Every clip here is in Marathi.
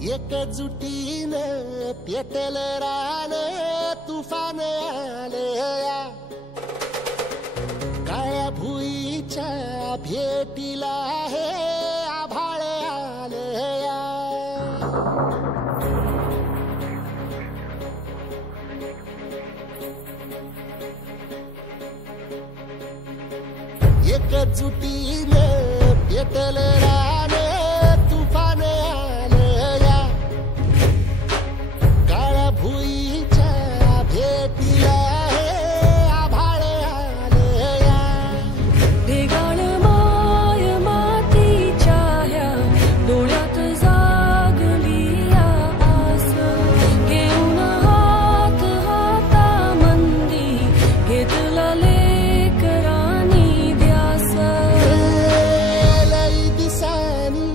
एकजुटीने पेटल रान तुफान आलया काळ्या भुईच्या भेटीला हे आभाळ आलया एकजुटीने पेटल रान तुफान आलया काळ्या भुईच्या भेटीला हे आभाळ आलया ढेगाळ माय मातीच्या ह्या डोळ्यात जागली आस घेऊन हात हातामंदी घेतला लेकरांनी ध्यास लई दिसानी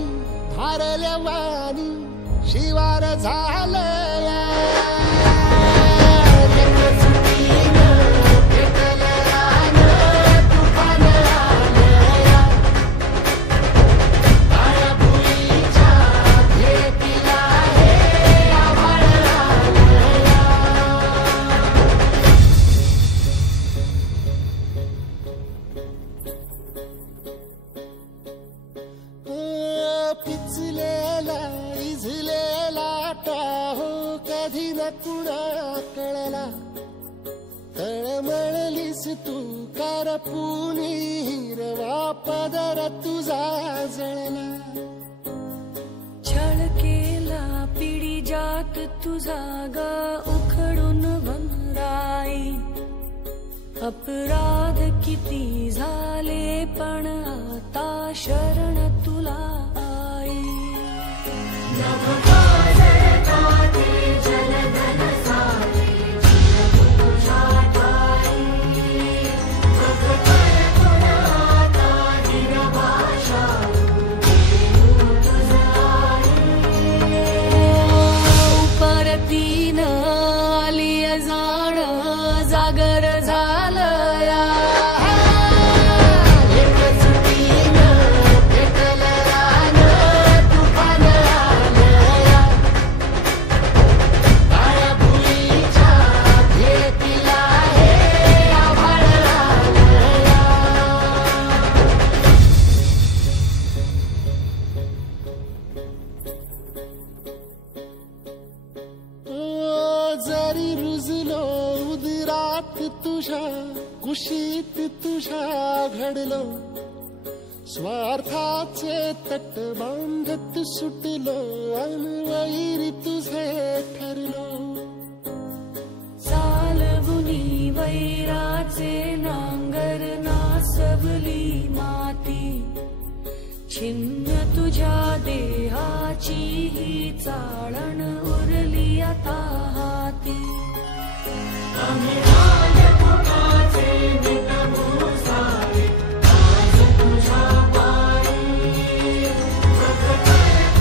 भारल्या वाणी शिवार झालया पिचलेला इझलेला टाहो कधी न कुणा कळला तळमळलीस तू करपुनी हिरवा पदर तुझा जळला छळ केला पिढी जात तुझा ग उखडून वनराई अपराध किती झाले पण आता शरण तुला आई परतीन आली जाण जागर झालया जरी रुजलो उदरात तुझ्या कुशीत तुझ्या घडलो स्वार्थाचे तट बांधत सुटलो अनवैरी तुझे ठरलो चालवुनी वैराचे नांगर नासवली माती छिन्न तुझ्या देहाची ही चाळण उरली आता हाती